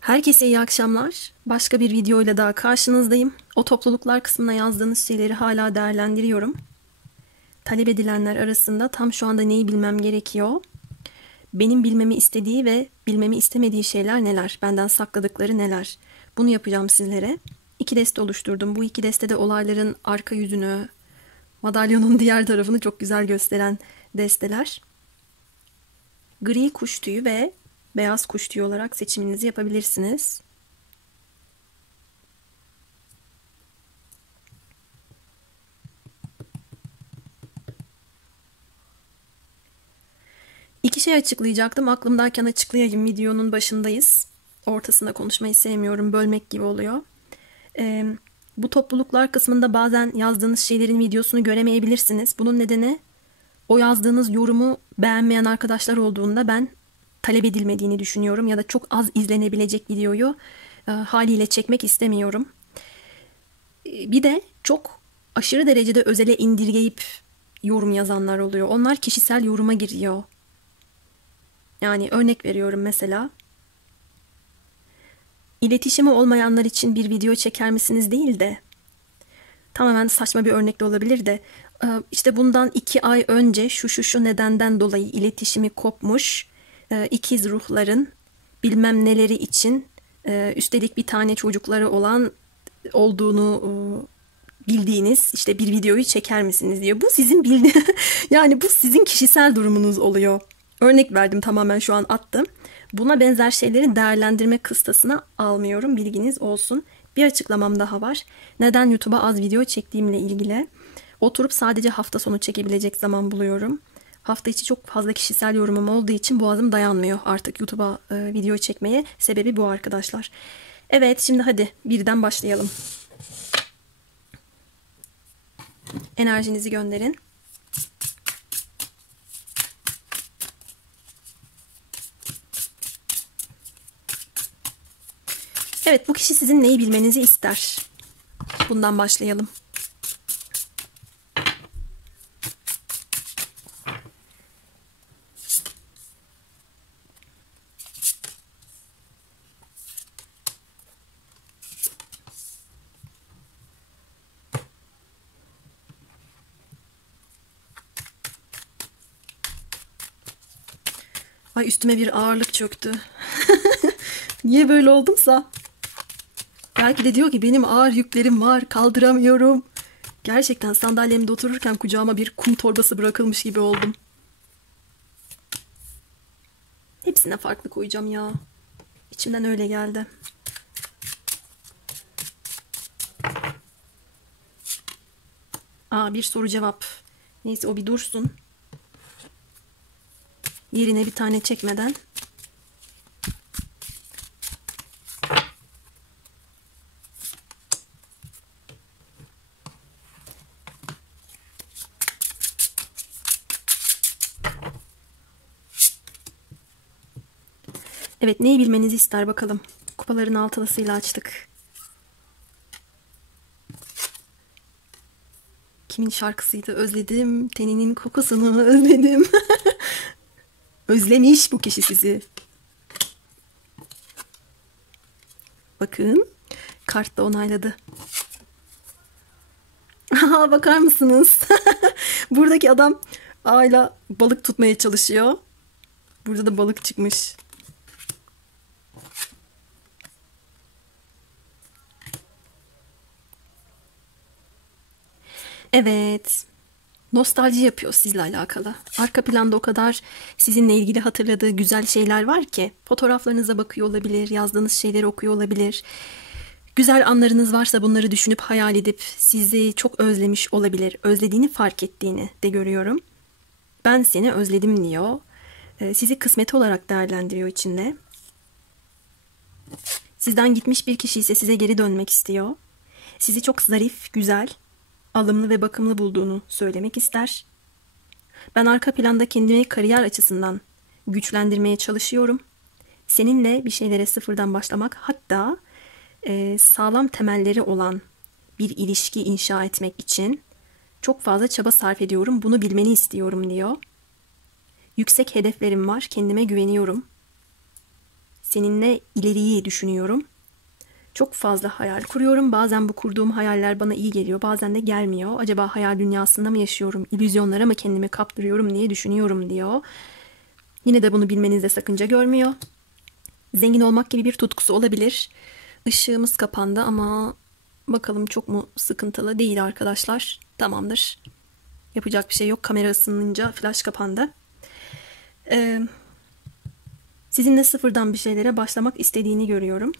Herkese iyi akşamlar. Başka bir videoyla daha karşınızdayım. O topluluklar kısmına yazdığınız şeyleri hala değerlendiriyorum. Talep edilenler arasında tam şu anda neyi bilmem gerekiyor? Benim bilmemi istediği ve bilmemi istemediği şeyler neler? Benden sakladıkları neler? Bunu yapacağım sizlere. İki deste oluşturdum. Bu iki destede olayların arka yüzünü, madalyonun diğer tarafını çok güzel gösteren desteler. Gri kuş tüyü ve beyaz kuş tüyü olarak seçiminizi yapabilirsiniz. İki şey açıklayacaktım. Aklımdayken açıklayayım. Videonun başındayız. Ortasında konuşmayı sevmiyorum. Bölmek gibi oluyor. Ee, Bu topluluklar kısmında bazen yazdığınız şeylerin videosunu göremeyebilirsiniz. Bunun nedeni o yazdığınız yorumu beğenmeyen arkadaşlar olduğunda ben talep edilmediğini düşünüyorum. Ya da çok az izlenebilecek videoyu haliyle çekmek istemiyorum. Bir de çok aşırı derecede özele indirgeyip yorum yazanlar oluyor. Onlar kişisel yoruma giriyor. Yani örnek veriyorum mesela. İletişimi olmayanlar için bir video çeker misiniz değil de tamamen saçma bir örnek de olabilir de işte bundan 2 ay önce şu nedenden dolayı iletişimi kopmuş ikiz ruhların bilmem neleri için üstelik bir tane çocukları olan olduğunu bildiğiniz işte bir videoyu çeker misiniz diyor. Bu sizin yani bu sizin kişisel durumunuz oluyor. Örnek verdim, tamamen şu an attım. Buna benzer şeyleri değerlendirme kıstasına almıyorum. Bilginiz olsun. Bir açıklamam daha var. Neden YouTube'a az video çektiğimle ilgili. Oturup sadece hafta sonu çekebilecek zaman buluyorum. Hafta içi çok fazla kişisel yorumum olduğu için boğazım dayanmıyor artık YouTube'a video çekmeye. Sebebi bu arkadaşlar. Evet, şimdi hadi birden başlayalım. Enerjinizi gönderin. Evet, bu kişi sizin neyi bilmenizi ister? Bundan başlayalım. Ay, üstüme bir ağırlık çöktü. Niye böyle oldumsa? Belki de diyor ki benim ağır yüklerim var, kaldıramıyorum. Gerçekten sandalyemde otururken kucağıma bir kum torbası bırakılmış gibi oldum. Hepsine farklı koyacağım ya. İçimden öyle geldi. Bir soru cevap. Neyse, o bir dursun. Yerine bir tane çekmeden. Evet, neyi bilmenizi ister bakalım. Kupaların altılısıyla açtık. Kimin şarkısıydı? Özledim. Teninin kokusunu özledim. Özlemiş bu kişi sizi. Bakın. Kart da onayladı. Bakar mısınız? Buradaki adam ağıyla balık tutmaya çalışıyor. Burada da balık çıkmış. Evet. Nostalji yapıyor sizle alakalı. Arka planda o kadar sizinle ilgili hatırladığı güzel şeyler var ki. Fotoğraflarınıza bakıyor olabilir, yazdığınız şeyleri okuyor olabilir. Güzel anlarınız varsa bunları düşünüp hayal edip sizi çok özlemiş olabilir. Özlediğini fark ettiğini de görüyorum. Ben seni özledim diyor. Sizi kısmeti olarak değerlendiriyor içinde. Sizden gitmiş bir kişi ise size geri dönmek istiyor. Sizi çok zarif, güzel, alımlı ve bakımlı bulduğunu söylemek ister. Ben arka planda kendimi kariyer açısından güçlendirmeye çalışıyorum. Seninle bir şeylere sıfırdan başlamak, hatta sağlam temelleri olan bir ilişki inşa etmek için çok fazla çaba sarf ediyorum. Bunu bilmeni istiyorum diyor. Yüksek hedeflerim var, kendime güveniyorum. Seninle ileriyi düşünüyorum. Çok fazla hayal kuruyorum. Bazen bu kurduğum hayaller bana iyi geliyor, bazen de gelmiyor. Acaba hayal dünyasında mı yaşıyorum, illüzyonlara mı kendimi kaptırıyorum diye düşünüyorum diyor. Yine de bunu bilmenizde sakınca görmüyor. Zengin olmak gibi bir tutkusu olabilir. Işığımız kapandı ama bakalım çok mu sıkıntılı değil arkadaşlar. Tamamdır. Yapacak bir şey yok. Kamera ısınınca flash kapandı. Sizinle sıfırdan bir şeylere başlamak istediğini görüyorum.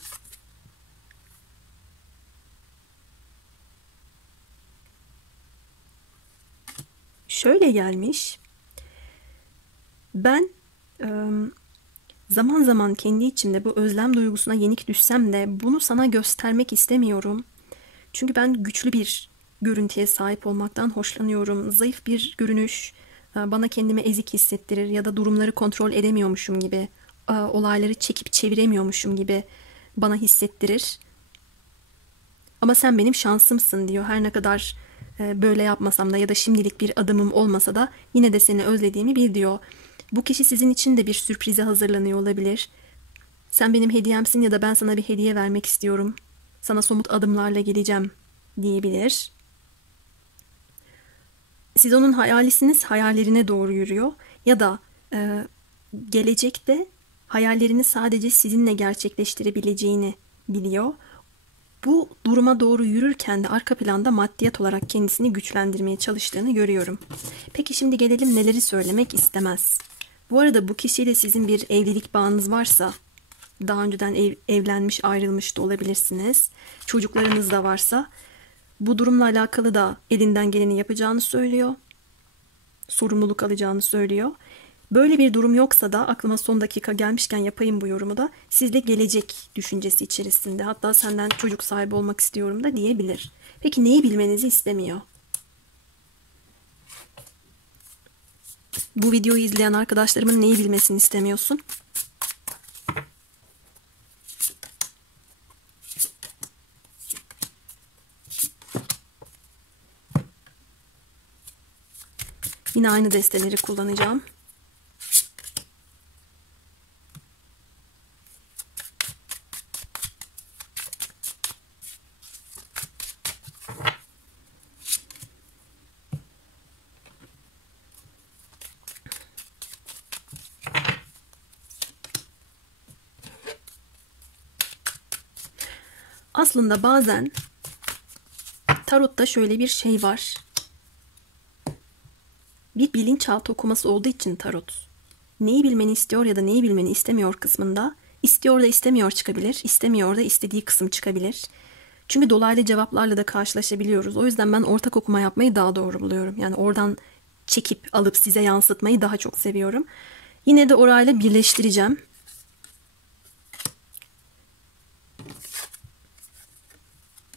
Şöyle gelmiş. Ben zaman zaman kendi içimde bu özlem duygusuna yenik düşsem de bunu sana göstermek istemiyorum. Çünkü ben güçlü bir görüntüye sahip olmaktan hoşlanıyorum. Zayıf bir görünüş bana kendimi ezik hissettirir ya da durumları kontrol edemiyormuşum gibi, olayları çekip çeviremiyormuşum gibi bana hissettirir. Ama sen benim şansımsın diyor. Her ne kadar böyle yapmasam da ya da şimdilik bir adımım olmasa da yine de seni özlediğimi bil diyor. Bu kişi sizin için de bir sürprize hazırlanıyor olabilir. Sen benim hediyemsin ya da ben sana bir hediye vermek istiyorum. Sana somut adımlarla geleceğim diyebilir. Siz onun hayalisiniz, hayallerine doğru yürüyor. Ya da gelecekte hayallerini sadece sizinle gerçekleştirebileceğini biliyor. Bu duruma doğru yürürken de arka planda maddiyat olarak kendisini güçlendirmeye çalıştığını görüyorum. Peki şimdi gelelim neleri söylemek istemez. Bu arada bu kişiyle sizin bir evlilik bağınız varsa, daha önceden evlenmiş ayrılmış da olabilirsiniz. Çocuklarınız da varsa bu durumla alakalı da elinden geleni yapacağını söylüyor. Sorumluluk alacağını söylüyor. Böyle bir durum yoksa da aklıma son dakika gelmişken yapayım bu yorumu da, sizle gelecek düşüncesi içerisinde, hatta senden çocuk sahibi olmak istiyorum da diyebilir. Peki neyi bilmenizi istemiyor? Bu videoyu izleyen arkadaşlarımın neyi bilmesini istemiyorsun? Yine aynı desteleri kullanacağım. Aslında bazen tarotta şöyle bir şey var. Bir bilinçaltı okuması olduğu için tarot, neyi bilmeni istiyor ya da neyi bilmeni istemiyor kısmında, istiyor da istemiyor çıkabilir, istemiyor da istediği kısım çıkabilir. Çünkü dolaylı cevaplarla da karşılaşabiliyoruz. O yüzden ben ortak okuma yapmayı daha doğru buluyorum. Yani oradan çekip alıp size yansıtmayı daha çok seviyorum. Yine de orayla birleştireceğim.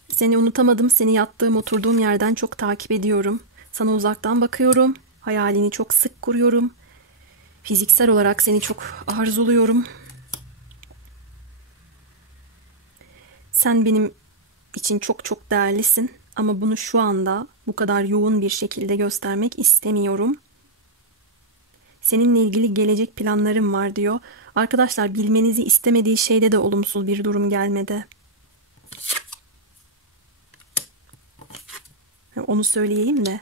Seni unutamadım, seni yattığım, oturduğum yerden çok takip ediyorum. Sana uzaktan bakıyorum, hayalini çok sık kuruyorum. Fiziksel olarak seni çok arzuluyorum. Sen benim için çok çok değerlisin ama bunu şu anda bu kadar yoğun bir şekilde göstermek istemiyorum. Seninle ilgili gelecek planlarım var diyor. Arkadaşlar, bilmenizi istemediği şeyde de olumsuz bir durum gelmedi. Onu söyleyeyim de.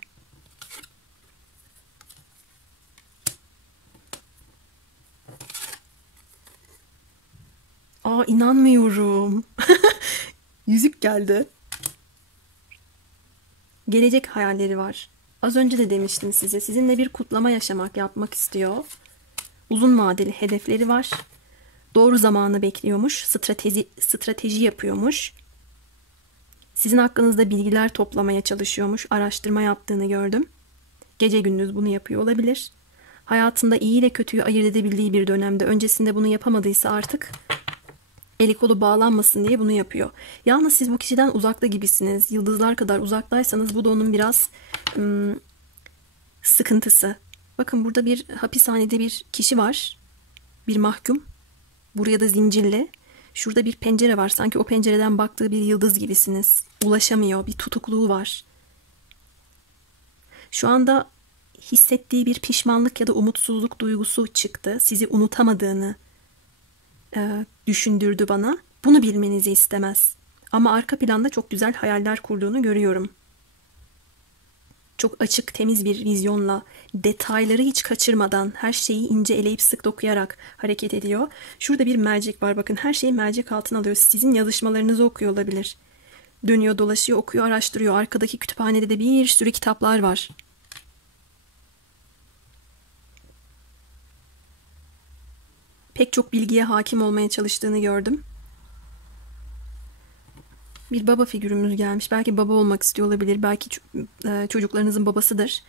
Aa, inanmıyorum. Yüzük geldi. Gelecek hayalleri var. Az önce de demiştim size. Sizinle bir kutlama yapmak istiyor. Uzun vadeli hedefleri var. Doğru zamanı bekliyormuş. Strateji yapıyormuş. Sizin hakkınızda bilgiler toplamaya çalışıyormuş. Araştırma yaptığını gördüm. Gece gündüz bunu yapıyor olabilir. Hayatında iyi ile kötüyü ayırt edebildiği bir dönemde, öncesinde bunu yapamadıysa artık eli kolu bağlanmasın diye bunu yapıyor. Yalnız siz bu kişiden uzakta gibisiniz. Yıldızlar kadar uzaktaysanız bu da onun biraz sıkıntısı. Bakın, burada bir hapishanede bir kişi var. Bir mahkum. Buraya da zincirli. Şurada bir pencere var. Sanki o pencereden baktığı bir yıldız gibisiniz. Ulaşamıyor. Bir tutukluğu var. Şu anda hissettiği bir pişmanlık ya da umutsuzluk duygusu çıktı. Sizi unutamadığını düşündürdü bana. Bunu bilmenizi istemez. Ama arka planda çok güzel hayaller kurduğunu görüyorum. Çok açık, temiz bir vizyonla, detayları hiç kaçırmadan, her şeyi ince eleyip sık dokuyarak hareket ediyor. Şurada bir mercek var, bakın, her şeyi mercek altına alıyor. Sizin yazışmalarınızı okuyor olabilir. Dönüyor, dolaşıyor, okuyor, araştırıyor. Arkadaki kütüphanede de bir sürü kitaplar var. Pek çok bilgiye hakim olmaya çalıştığını gördüm. Bir baba figürümüz gelmiş. Belki baba olmak istiyor olabilir. Belki çocuklarınızın babasıdır.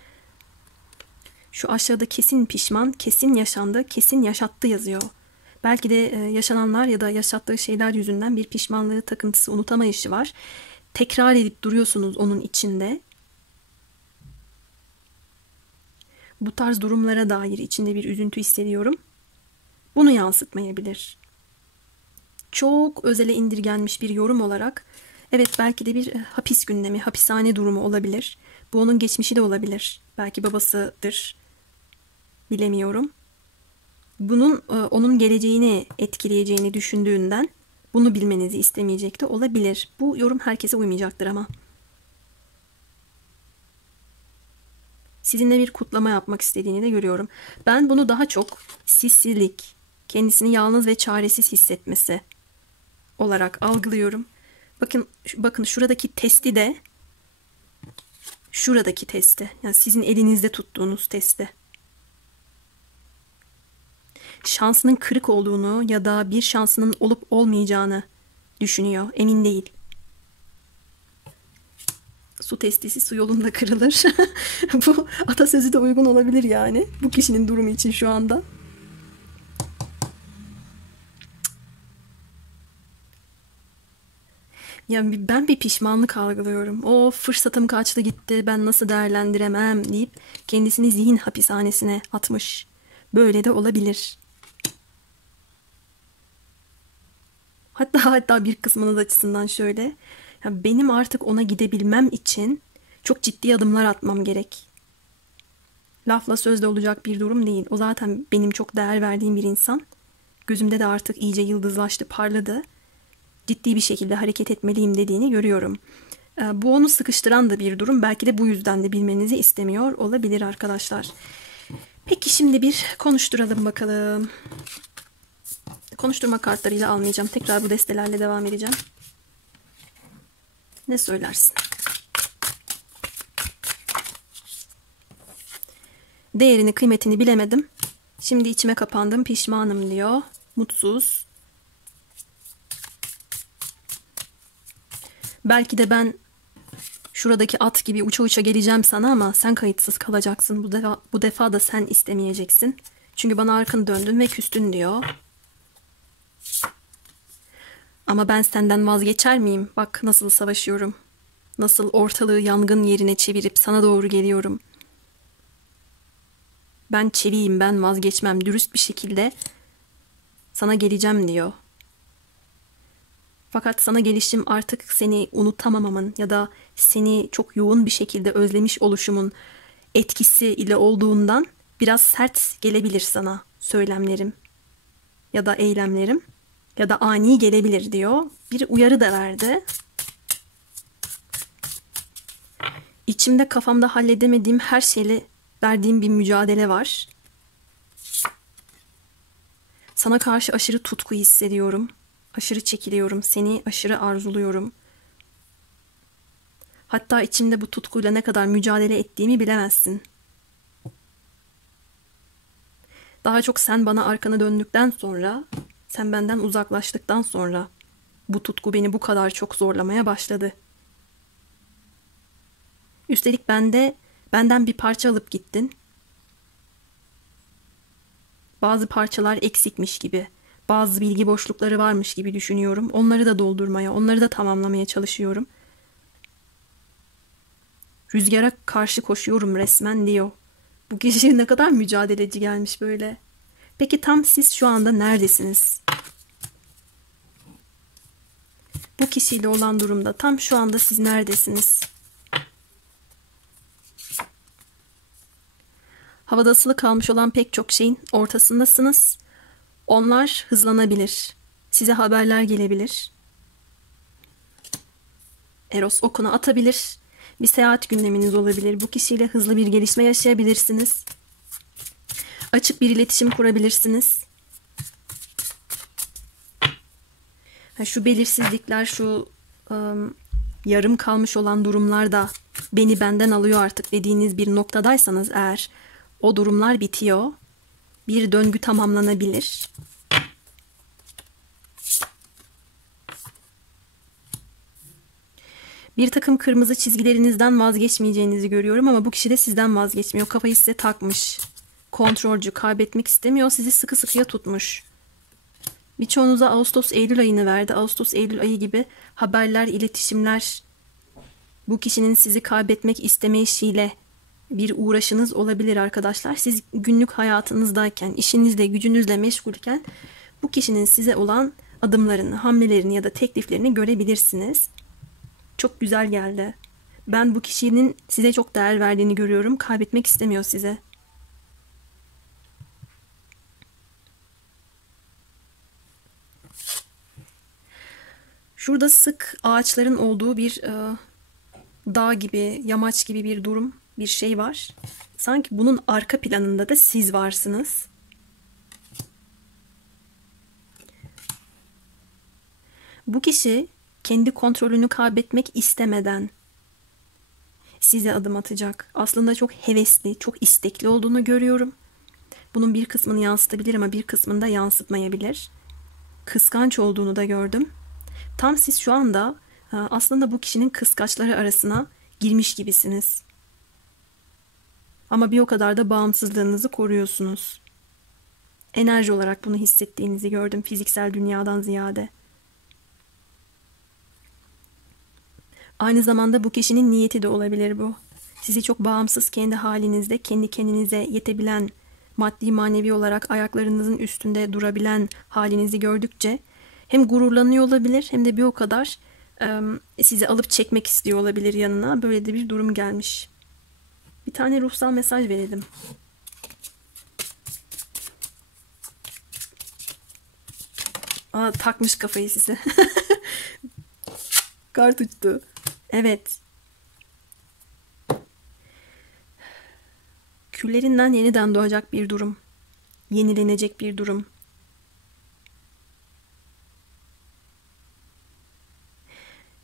Şu aşağıda kesin pişman, kesin yaşandı, kesin yaşattı yazıyor. Belki de yaşananlar ya da yaşattığı şeyler yüzünden bir pişmanlığı, takıntısı, unutamayışı var. Tekrar edip duruyorsunuz onun içinde. Bu tarz durumlara dair içinde bir üzüntü hissediyorum. Bunu yansıtmayabilir. Çok özele indirgenmiş bir yorum olarak, evet, belki de bir hapis gündemi, hapishane durumu olabilir. Bu onun geçmişi de olabilir. Belki babasıdır. Bilemiyorum. Bunun onun geleceğini etkileyeceğini düşündüğünden bunu bilmenizi istemeyecek de olabilir. Bu yorum herkese uymayacaktır ama. Sizinle bir kutlama yapmak istediğini de görüyorum. Ben bunu daha çok sissizlik, kendisini yalnız ve çaresiz hissetmesi olarak algılıyorum. Bakın şuradaki testi de, şuradaki testi, yani sizin elinizde tuttuğunuz testi. Şansının kırık olduğunu ya da bir şansının olup olmayacağını düşünüyor. Emin değil. Su testisi su yolunda kırılır. Bu atasözü de uygun olabilir yani. Bu kişinin durumu için şu anda. Yani ben bir pişmanlık algılıyorum. O fırsatım kaçtı gitti, ben nasıl değerlendiremem deyip kendisini zihin hapishanesine atmış. Böyle de olabilir. Hatta bir kısmınız açısından şöyle. Ya benim artık ona gidebilmem için çok ciddi adımlar atmam gerek. Lafla sözle olacak bir durum değil. O zaten benim çok değer verdiğim bir insan. Gözümde de artık iyice yıldızlaştı, parladı. Ciddi bir şekilde hareket etmeliyim dediğini görüyorum. Bu onu sıkıştıran da bir durum. Belki de bu yüzden de bilmenizi istemiyor olabilir arkadaşlar. Peki şimdi bir konuşturalım bakalım. Konuşturma kartlarıyla almayacağım. Tekrar bu destelerle devam edeceğim. Ne söylersin? Değerini, kıymetini bilemedim. Şimdi içime kapandım, pişmanım diyor. Mutsuz. Belki de ben şuradaki at gibi uça uça geleceğim sana ama sen kayıtsız kalacaksın. Bu defa da sen istemeyeceksin. Çünkü bana arkanı döndün ve küstün diyor. Ama ben senden vazgeçer miyim? Bak nasıl savaşıyorum. Nasıl ortalığı yangın yerine çevirip sana doğru geliyorum. Ben çeviyim, ben vazgeçmem. Dürüst bir şekilde sana geleceğim diyor. Fakat sana gelişim artık seni unutamamamın ya da seni çok yoğun bir şekilde özlemiş oluşumun etkisi ile olduğundan biraz sert gelebilir sana söylemlerim ya da eylemlerim ya da ani gelebilir diyor. Bir uyarı da verdi. İçimde, kafamda halledemediğim her şeyle verdiğim bir mücadele var. Sana karşı aşırı tutku hissediyorum. Aşırı çekiliyorum. Seni aşırı arzuluyorum. Hatta içimde bu tutkuyla ne kadar mücadele ettiğimi bilemezsin. Daha çok sen bana arkanı döndükten sonra, sen benden uzaklaştıktan sonra bu tutku beni bu kadar çok zorlamaya başladı. Üstelik benden bir parça alıp gittin. Bazı parçalar eksikmiş gibi, bazı bilgi boşlukları varmış gibi düşünüyorum. Onları da doldurmaya, onları da tamamlamaya çalışıyorum. Rüzgara karşı koşuyorum resmen diyor. Bu kişi ne kadar mücadeleci gelmiş böyle. Peki tam siz şu anda neredesiniz? Bu kişiyle olan durumda tam şu anda siz neredesiniz? Havada asılı kalmış olan pek çok şeyin ortasındasınız. Onlar hızlanabilir. Size haberler gelebilir. Eros okunu atabilir. Bir seyahat gündeminiz olabilir. Bu kişiyle hızlı bir gelişme yaşayabilirsiniz. Açık bir iletişim kurabilirsiniz. Şu belirsizlikler, şu yarım kalmış olan durumlar da beni benden alıyor artık dediğiniz bir noktadaysanız eğer, o durumlar bitiyor. Bir döngü tamamlanabilir. Bir takım kırmızı çizgilerinizden vazgeçmeyeceğinizi görüyorum ama bu kişi de sizden vazgeçmiyor. Kafayı size takmış. Kontrolcü, kaybetmek istemiyor. Sizi sıkı sıkıya tutmuş. Birçoğunuza Ağustos-Eylül ayını verdi. Ağustos-Eylül ayı gibi haberler, iletişimler, bu kişinin sizi kaybetmek istemeyişiyle bir uğraşınız olabilir arkadaşlar. Siz günlük hayatınızdayken, işinizle, gücünüzle meşgulken bu kişinin size olan adımlarını, hamlelerini ya da tekliflerini görebilirsiniz. Çok güzel geldi. Ben bu kişinin size çok değer verdiğini görüyorum. Kaybetmek istemiyor size. Şurada sık ağaçların olduğu bir dağ gibi, yamaç gibi bir durum, bir şey var. Sanki bunun arka planında da siz varsınız. Bu kişi kendi kontrolünü kaybetmek istemeden size adım atacak. Aslında çok hevesli, çok istekli olduğunu görüyorum. Bunun bir kısmını yansıtabilir ama bir kısmını da yansıtmayabilir. Kıskanç olduğunu da gördüm. Tam siz şu anda aslında bu kişinin kıskaçları arasına girmiş gibisiniz. Ama bir o kadar da bağımsızlığınızı koruyorsunuz. Enerji olarak bunu hissettiğinizi gördüm, fiziksel dünyadan ziyade. Aynı zamanda bu kişinin niyeti de olabilir bu. Sizi çok bağımsız, kendi halinizde, kendi kendinize yetebilen, maddi manevi olarak ayaklarınızın üstünde durabilen halinizi gördükçe hem gururlanıyor olabilir hem de bir o kadar sizi alıp çekmek istiyor olabilir yanına. Böyle de bir durum gelmiş. Bir tane ruhsal mesaj verelim. Takmış kafayı size. Kart uçtu. Evet. Küllerinden yeniden doğacak bir durum. Yenilenecek bir durum.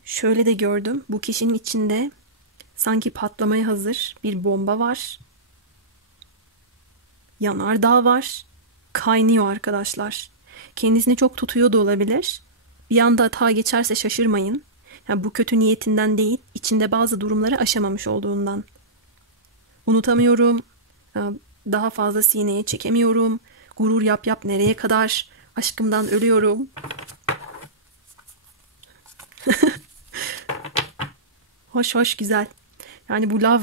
Şöyle de gördüm. Bu kişinin içinde sanki patlamaya hazır bir bomba var. Yanardağ var. Kaynıyor arkadaşlar. Kendisini çok tutuyor da olabilir. Bir anda hata geçerse şaşırmayın. Yani bu kötü niyetinden değil, içinde bazı durumları aşamamış olduğundan. Unutamıyorum, daha fazla sineye çekemiyorum, gurur yap yap nereye kadar, aşkımdan ölüyorum. Hoş hoş güzel. Yani bu lav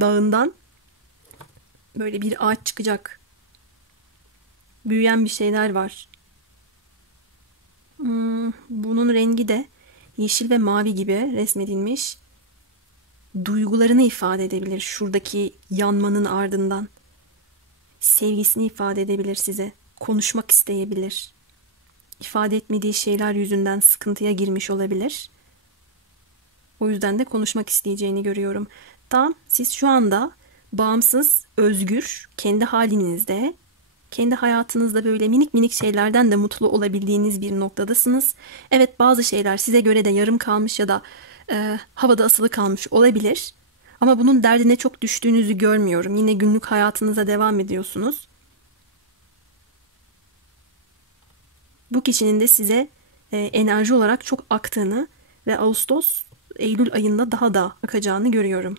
dağından böyle bir ağaç çıkacak. Büyüyen bir şeyler var. Bunun rengi de yeşil ve mavi gibi resmedilmiş. Duygularını ifade edebilir şuradaki yanmanın ardından. Sevgisini ifade edebilir size. Konuşmak isteyebilir. İfade etmediği şeyler yüzünden sıkıntıya girmiş olabilir. O yüzden de konuşmak isteyeceğini görüyorum. Tam siz şu anda bağımsız, özgür, kendi halinizde, kendi hayatınızda böyle minik minik şeylerden de mutlu olabildiğiniz bir noktadasınız. Evet, bazı şeyler size göre de yarım kalmış ya da havada asılı kalmış olabilir. Ama bunun derdine çok düştüğünüzü görmüyorum. Yine günlük hayatınıza devam ediyorsunuz. Bu kişinin de size enerji olarak çok aktığını ve Ağustos, Eylül ayında daha da akacağını görüyorum.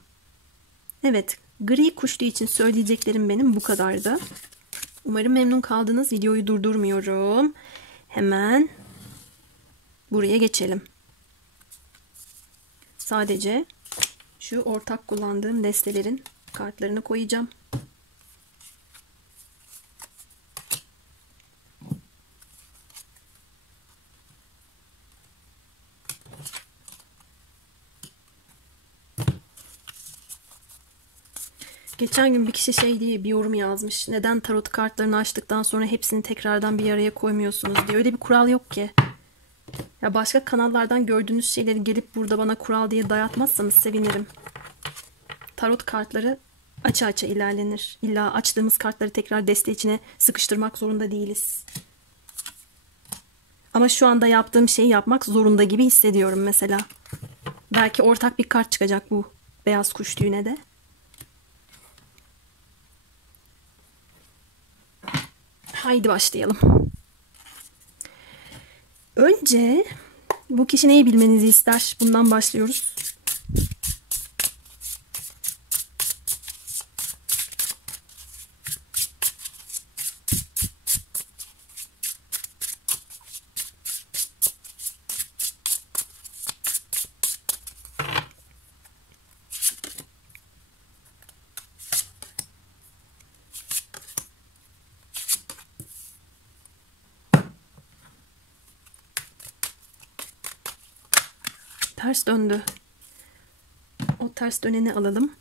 Evet, gri kuşlu için söyleyeceklerim benim bu kadardı. Umarım memnun kaldınız. Videoyu durdurmuyorum. Hemen buraya geçelim. Sadece şu ortak kullandığım destelerin kartlarını koyacağım. Geçen gün bir kişi şey diye bir yorum yazmış. Neden tarot kartlarını açtıktan sonra hepsini tekrardan bir araya koymuyorsunuz diye. Öyle bir kural yok ki. Ya başka kanallardan gördüğünüz şeyleri gelip burada bana kural diye dayatmazsanız sevinirim. Tarot kartları açı açı ilerlenir. İlla açtığımız kartları tekrar deste içine sıkıştırmak zorunda değiliz. Ama şu anda yaptığım şeyi yapmak zorunda gibi hissediyorum mesela. Belki ortak bir kart çıkacak bu beyaz kuş düğüne de. Haydi başlayalım. Önce bu kişi neyi bilmenizi ister? Bundan başlıyoruz. Ters döndü. O ters döneni alalım.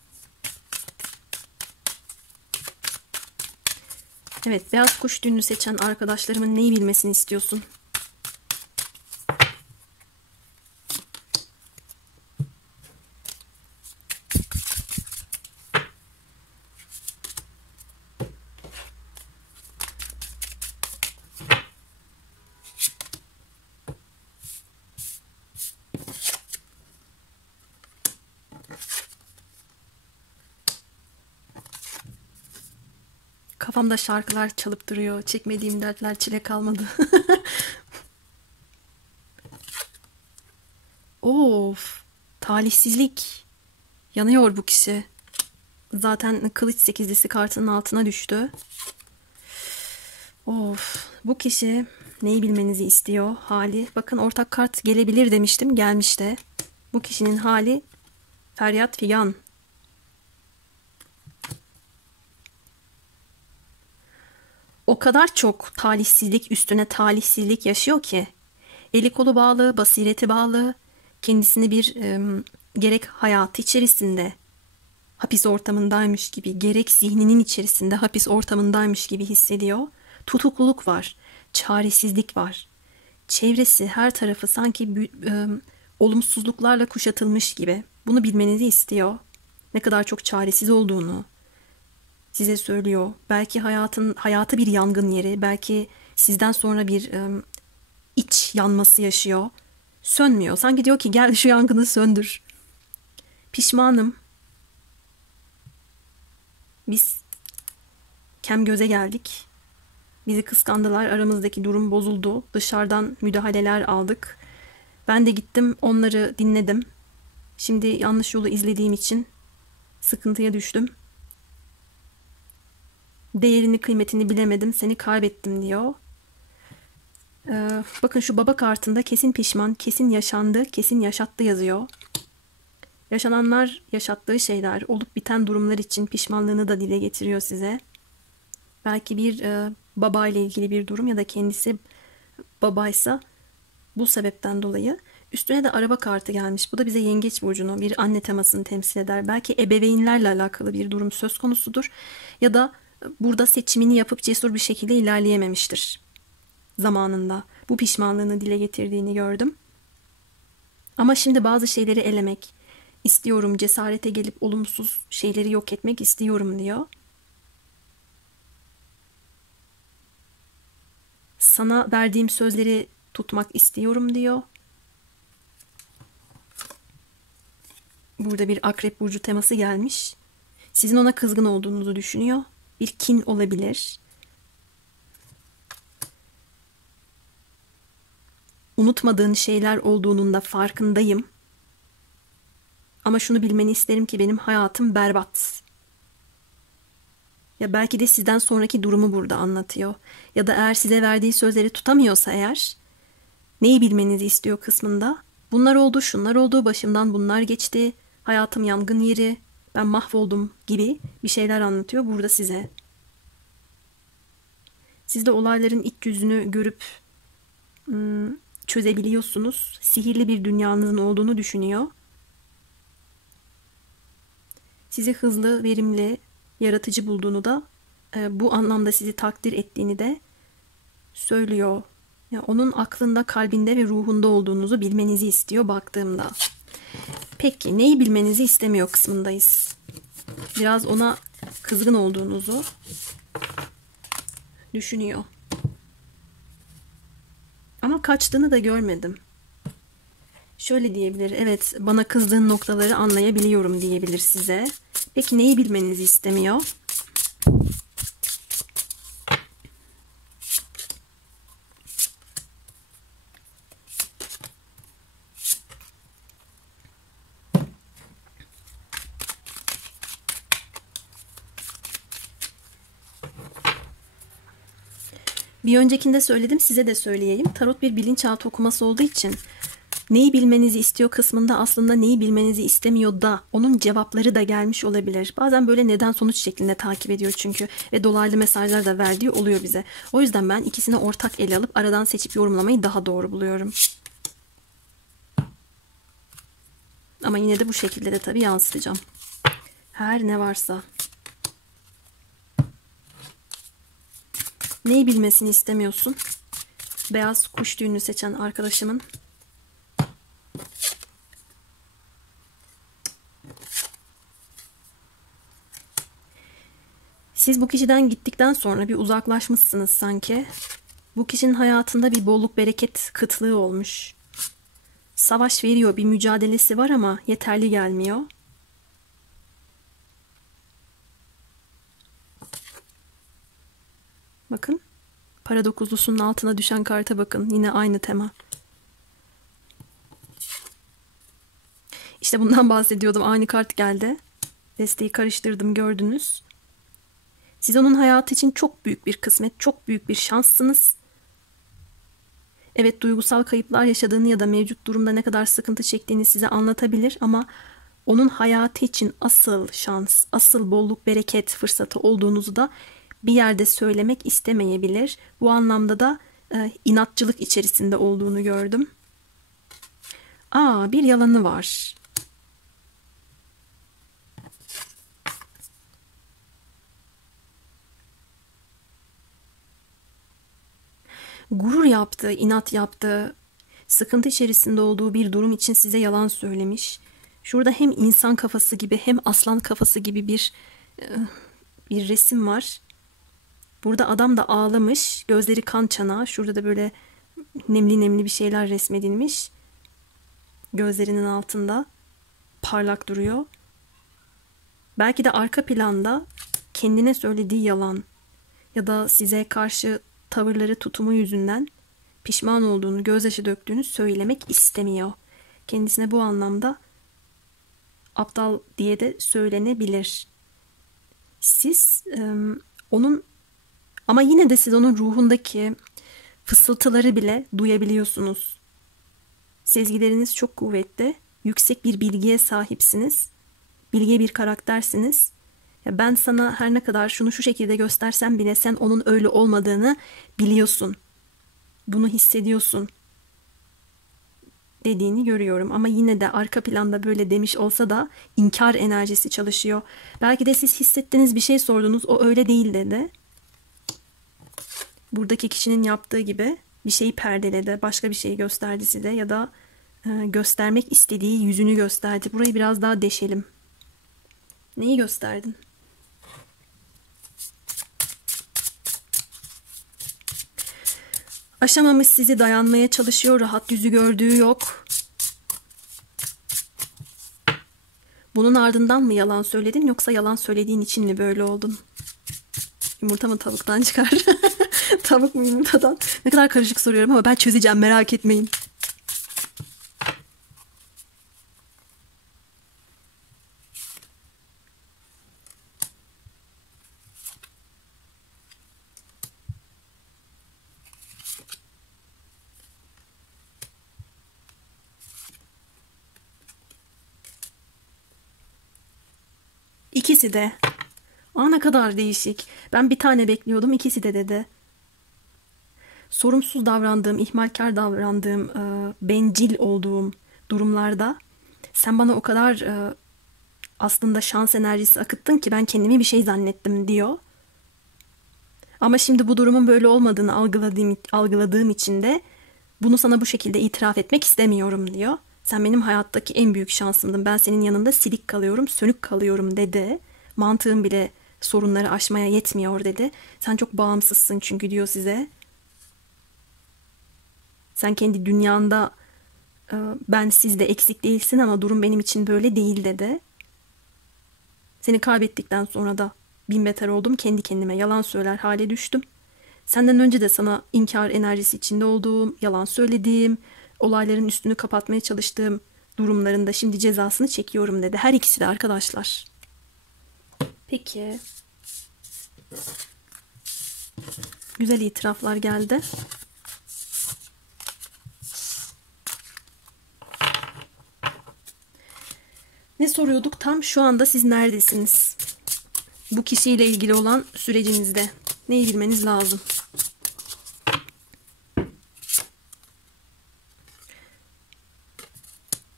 Evet, beyaz kuş düğünü seçen arkadaşlarımın neyi bilmesini istiyorsun? Kafamda şarkılar çalıp duruyor. Çekmediğim dertler çile kalmadı. Of, talihsizlik. Yanıyor bu kişi. Zaten kılıç sekizlisi kartının altına düştü. Of, bu kişi neyi bilmenizi istiyor? Hali. Bakın ortak kart gelebilir demiştim. Gelmiş de. Bu kişinin hali feryat figan. O kadar çok talihsizlik üstüne talihsizlik yaşıyor ki. Eli kolu bağlı, basireti bağlı. Kendisini bir gerek hayatı içerisinde hapis ortamındaymış gibi, gerek zihninin içerisinde hapis ortamındaymış gibi hissediyor. Tutukluluk var, çaresizlik var. Çevresi, her tarafı sanki olumsuzluklarla kuşatılmış gibi. Bunu bilmenizi istiyor. Ne kadar çok çaresiz olduğunu size söylüyor. Belki hayatı bir yangın yeri, belki sizden sonra bir iç yanması yaşıyor. Sönmüyor. Sanki diyor ki gel şu yangını söndür. Pişmanım. Biz kem göze geldik. Bizi kıskandılar. Aramızdaki durum bozuldu. Dışarıdan müdahaleler aldık. Ben de gittim onları dinledim. Şimdi yanlış yolu izlediğim için sıkıntıya düştüm. Değerini, kıymetini bilemedim. Seni kaybettim diyor. Bakın şu baba kartında kesin pişman, kesin yaşandı, kesin yaşattı yazıyor. Yaşananlar, yaşattığı şeyler, olup biten durumlar için pişmanlığını da dile getiriyor size. Belki bir baba ile ilgili bir durum ya da kendisi babaysa bu sebepten dolayı. Üstüne de araba kartı gelmiş. Bu da bize yengeç burcunu, bir anne temasını temsil eder. Belki ebeveynlerle alakalı bir durum söz konusudur. Ya da burada seçimini yapıp cesur bir şekilde ilerleyememiştir zamanında. Bu pişmanlığını dile getirdiğini gördüm. Ama şimdi bazı şeyleri elemek istiyorum, cesarete gelip olumsuz şeyleri yok etmek istiyorum diyor. Sana verdiğim sözleri tutmak istiyorum diyor. Burada bir akrep burcu teması gelmiş. Sizin ona kızgın olduğunuzu düşünüyor. Bir kin olabilir. Unutmadığın şeyler olduğunun da farkındayım. Ama şunu bilmeni isterim ki benim hayatım berbat. Ya belki de sizden sonraki durumu burada anlatıyor. Ya da eğer size verdiği sözleri tutamıyorsa eğer, neyi bilmenizi istiyor kısmında. Bunlar oldu, şunlar oldu, başımdan bunlar geçti, hayatım yangın yeri, ben mahvoldum gibi bir şeyler anlatıyor burada size. Siz de olayların iç yüzünü görüp çözebiliyorsunuz. Sihirli bir dünyanızın olduğunu düşünüyor. Sizi hızlı, verimli, yaratıcı bulduğunu da bu anlamda sizi takdir ettiğini de söylüyor. Yani onun aklında, kalbinde ve ruhunda olduğunuzu bilmenizi istiyor baktığımda. Peki neyi bilmenizi istemiyor kısmındayız. Biraz ona kızgın olduğunuzu düşünüyor. Ama kaçtığını da görmedim. Şöyle diyebilir, evet bana kızdığın noktaları anlayabiliyorum diyebilir size. Peki neyi bilmenizi istemiyor? Bir öncekinde söyledim, size de söyleyeyim. Tarot bir bilinçaltı okuması olduğu için neyi bilmenizi istiyor kısmında aslında neyi bilmenizi istemiyor da onun cevapları da gelmiş olabilir. Bazen böyle neden sonuç şeklinde takip ediyor çünkü ve dolaylı mesajlar da verdiği oluyor bize. O yüzden ben ikisini ortak ele alıp aradan seçip yorumlamayı daha doğru buluyorum. Ama yine de bu şekilde de tabii yansıtacağım. Her ne varsa. Neyi bilmesini istemiyorsun? Beyaz kuş tüyünü seçen arkadaşımın. Siz bu kişiden gittikten sonra bir uzaklaşmışsınız sanki. Bu kişinin hayatında bir bolluk bereket kıtlığı olmuş. Savaş veriyor, bir mücadelesi var ama yeterli gelmiyor. Bakın. Para dokuzlusunun altına düşen karta bakın. Yine aynı tema. İşte bundan bahsediyordum. Aynı kart geldi. Desteği karıştırdım, gördünüz. Siz onun hayatı için çok büyük bir kısmet, çok büyük bir şanssınız. Evet, duygusal kayıplar yaşadığını ya da mevcut durumda ne kadar sıkıntı çektiğini size anlatabilir ama onun hayatı için asıl şans, asıl bolluk, bereket fırsatı olduğunuzu da bir yerde söylemek istemeyebilir. Bu anlamda da inatçılık içerisinde olduğunu gördüm. Bir yalanı var. Gurur yaptı, inat yaptı, sıkıntı içerisinde olduğu bir durum için size yalan söylemiş. Şurada hem insan kafası gibi hem aslan kafası gibi bir resim var. Burada adam da ağlamış, gözleri kan çanağı. Şurada da böyle nemli nemli bir şeyler resmedilmiş. Gözlerinin altında parlak duruyor. Belki de arka planda kendine söylediği yalan ya da size karşı tavırları, tutumu yüzünden pişman olduğunu, gözyaşı döktüğünü söylemek istemiyor. Kendisine bu anlamda aptal diye de söylenebilir. Siz onun ama yine de siz onun ruhundaki fısıltıları bile duyabiliyorsunuz. Sezgileriniz çok kuvvetli, yüksek bir bilgiye sahipsiniz, bilge bir karaktersiniz. Ben sana her ne kadar şunu şu şekilde göstersem bile sen onun öyle olmadığını biliyorsun. Bunu hissediyorsun dediğini görüyorum. Ama yine de arka planda böyle demiş olsa da inkar enerjisi çalışıyor. Belki de siz hissettiğiniz bir şey sordunuz, o öyle değil dedi. Buradaki kişinin yaptığı gibi bir şeyi perdeledi, başka bir şeyi gösterdi size ya da göstermek istediği yüzünü gösterdi. Burayı biraz daha deşelim. Neyi gösterdin? Aşamamış, sizi dayanmaya çalışıyor, rahat yüzü gördüğü yok. Bunun ardından mı yalan söyledin yoksa yalan söylediğin için mi böyle oldun? Yumurta mı tavuktan çıkar? Tavuk mu yumurtadan? Ne kadar karışık soruyorum ama ben çözeceğim, merak etmeyin. İkisi de. Ne kadar değişik. Ben bir tane bekliyordum, ikisi de dedi. Sorumsuz davrandığım, ihmalkar davrandığım, bencil olduğum durumlarda sen bana o kadar Aslında şans enerjisi akıttın ki ben kendimi bir şey zannettim diyor. Ama şimdi bu durumun böyle olmadığını algıladığım için de bunu sana bu şekilde itiraf etmek istemiyorum diyor. Sen benim hayattaki en büyük şansımdın. Ben senin yanında silik kalıyorum, sönük kalıyorum dedi. Mantığım bile sorunları aşmaya yetmiyor dedi. Sen çok bağımsızsın çünkü diyor size. Sen kendi dünyanda ben sizde eksik değilsin ama durum benim için böyle değil dedi. Seni kaybettikten sonra da bin beter oldum, kendi kendime yalan söyler hale düştüm. Senden önce de sana inkar enerjisi içinde olduğum, yalan söylediğim, olayların üstünü kapatmaya çalıştığım durumlarında şimdi cezasını çekiyorum dedi. Her ikisi de arkadaşlar. Peki. Güzel itiraflar geldi. Ne soruyorduk? Tam şu anda siz neredesiniz? Bu kişiyle ilgili olan sürecinizde neyi bilmeniz lazım?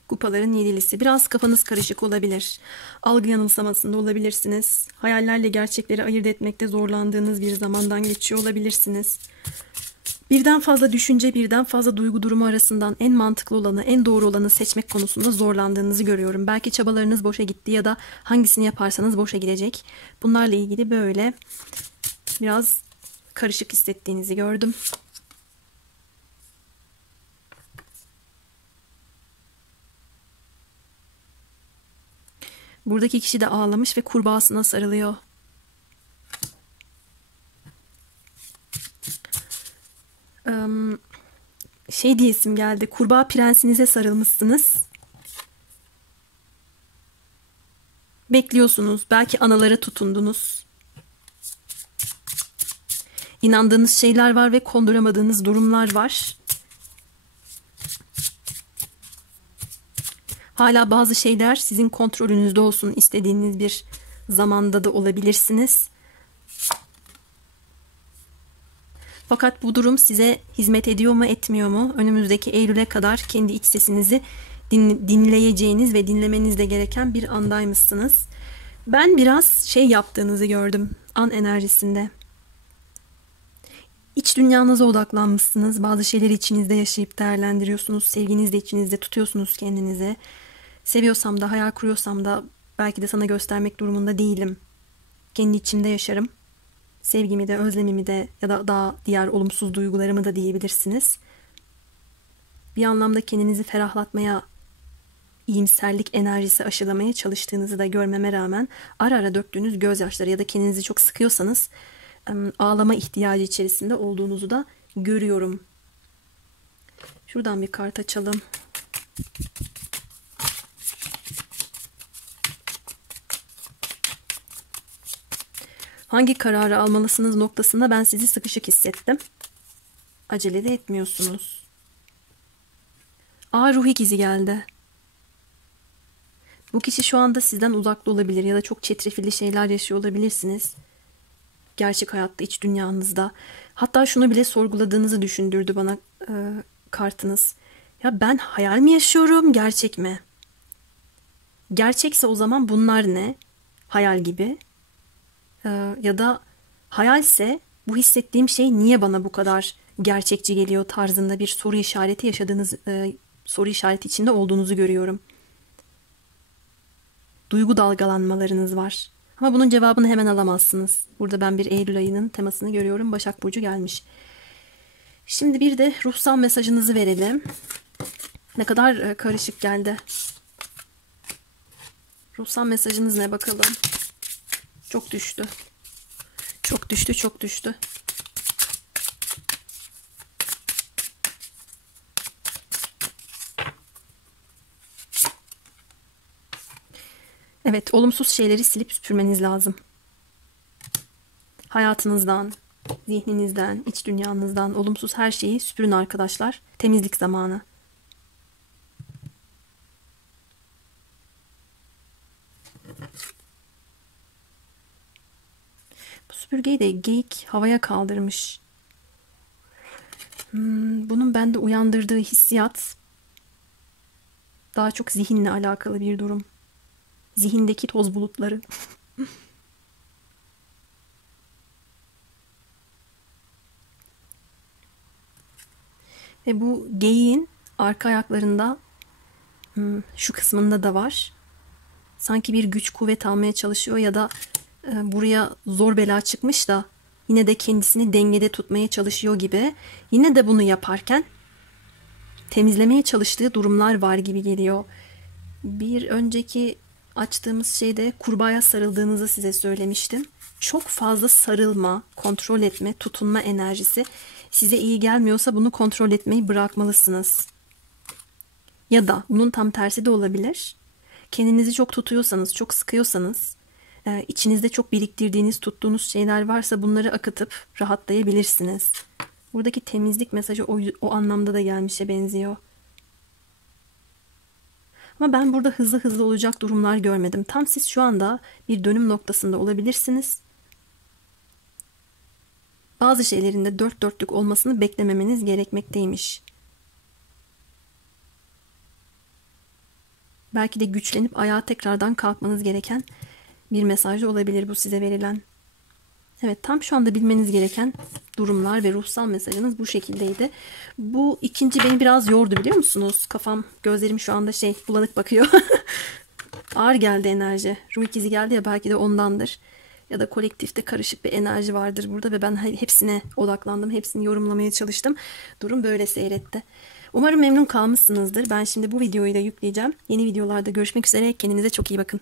Kupaların yedilisi. Biraz kafanız karışık olabilir. Algı yanılsamasında olabilirsiniz. Hayallerle gerçekleri ayırt etmekte zorlandığınız bir zamandan geçiyor olabilirsiniz. Birden fazla düşünce, birden fazla duygu durumu arasından en mantıklı olanı, en doğru olanı seçmek konusunda zorlandığınızı görüyorum. Belki çabalarınız boşa gitti ya da hangisini yaparsanız boşa gidecek. Bunlarla ilgili böyle biraz karışık hissettiğinizi gördüm. Buradaki kişi de ağlamış ve kurbağasına sarılıyor. Şey diyesim geldi. Kurbağa prensinize sarılmışsınız. Bekliyorsunuz. Belki anılara tutundunuz. İnandığınız şeyler var ve konduramadığınız durumlar var. Hala bazı şeyler sizin kontrolünüzde olsun istediğiniz bir zamanda da olabilirsiniz. Fakat bu durum size hizmet ediyor mu etmiyor mu? Önümüzdeki Eylül'e kadar kendi iç sesinizi dinleyeceğiniz ve dinlemeniz de gereken bir andaymışsınız. Ben biraz şey yaptığınızı gördüm an enerjisinde. İç dünyanıza odaklanmışsınız. Bazı şeyleri içinizde yaşayıp değerlendiriyorsunuz. Sevginizi de içinizde tutuyorsunuz kendinize. Seviyorsam da, hayal kuruyorsam da belki de sana göstermek durumunda değilim. Kendi içimde yaşarım. Sevgimi de, özlemimi de ya da daha diğer olumsuz duygularımı da diyebilirsiniz. Bir anlamda kendinizi ferahlatmaya, iyimserlik enerjisi aşılamaya çalıştığınızı da görmeme rağmen ara ara döktüğünüz gözyaşları ya da kendinizi çok sıkıyorsanız ağlama ihtiyacı içerisinde olduğunuzu da görüyorum. Şuradan bir kart açalım. Hangi kararı almalısınız noktasında ben sizi sıkışık hissettim. Acele de etmiyorsunuz. Ruh ikizi geldi. Bu kişi şu anda sizden uzakta olabilir ya da çok çetrefilli şeyler yaşıyor olabilirsiniz. Gerçek hayatta, iç dünyanızda. Hatta şunu bile sorguladığınızı düşündürdü bana kartınız. Ya ben hayal mi yaşıyorum, gerçek mi? Gerçekse o zaman bunlar ne? Hayal gibi. Ya da hayalse bu hissettiğim şey niye bana bu kadar gerçekçi geliyor tarzında bir soru işareti yaşadığınız, soru işareti içinde olduğunuzu görüyorum. Duygu dalgalanmalarınız var. Ama bunun cevabını hemen alamazsınız. Burada ben bir Eylül ayının temasını görüyorum. Başak Burcu gelmiş. Şimdi bir de ruhsal mesajınızı verelim. Ne kadar karışık geldi. Ruhsal mesajınız ne bakalım. Çok düştü. Çok düştü, çok düştü. Evet, olumsuz şeyleri silip süpürmeniz lazım. Hayatınızdan, zihninizden, iç dünyanızdan olumsuz her şeyi süpürün arkadaşlar. Temizlik zamanı. Bu süpürgeyi de geyik havaya kaldırmış. Bunun bende uyandırdığı hissiyat daha çok zihinle alakalı bir durum. Zihindeki toz bulutları. Ve bu geyiğin arka ayaklarında şu kısmında da var. Sanki bir güç kuvvet almaya çalışıyor ya da buraya zor bela çıkmış da yine de kendisini dengede tutmaya çalışıyor gibi. Yine de bunu yaparken temizlemeye çalıştığı durumlar var gibi geliyor. Bir önceki açtığımız şeyde kurbağaya sarıldığınızı size söylemiştim. Çok fazla sarılma, kontrol etme, tutunma enerjisi size iyi gelmiyorsa bunu kontrol etmeyi bırakmalısınız. Ya da bunun tam tersi de olabilir. Kendinizi çok tutuyorsanız, çok sıkıyorsanız, içinizde çok biriktirdiğiniz, tuttuğunuz şeyler varsa bunları akıtıp rahatlayabilirsiniz. Buradaki temizlik mesajı o anlamda da gelmişe benziyor. Ama ben burada hızlı hızlı olacak durumlar görmedim. Tam siz şu anda bir dönüm noktasında olabilirsiniz. Bazı şeylerin de dört dörtlük olmasını beklememeniz gerekmekteymiş. Belki de güçlenip ayağa tekrardan kalkmanız gereken bir mesaj olabilir bu size verilen. Evet, tam şu anda bilmeniz gereken durumlar ve ruhsal mesajınız bu şekildeydi. Bu ikinci beni biraz yordu, biliyor musunuz? Kafam, gözlerim şu anda bulanık bakıyor. Ağır geldi enerji. Ruh ikizi geldi ya, belki de ondandır. Ya da kolektifte karışık bir enerji vardır burada ve ben hepsine odaklandım. Hepsini yorumlamaya çalıştım. Durum böyle seyretti. Umarım memnun kalmışsınızdır. Ben şimdi bu videoyu da yükleyeceğim. Yeni videolarda görüşmek üzere. Kendinize çok iyi bakın.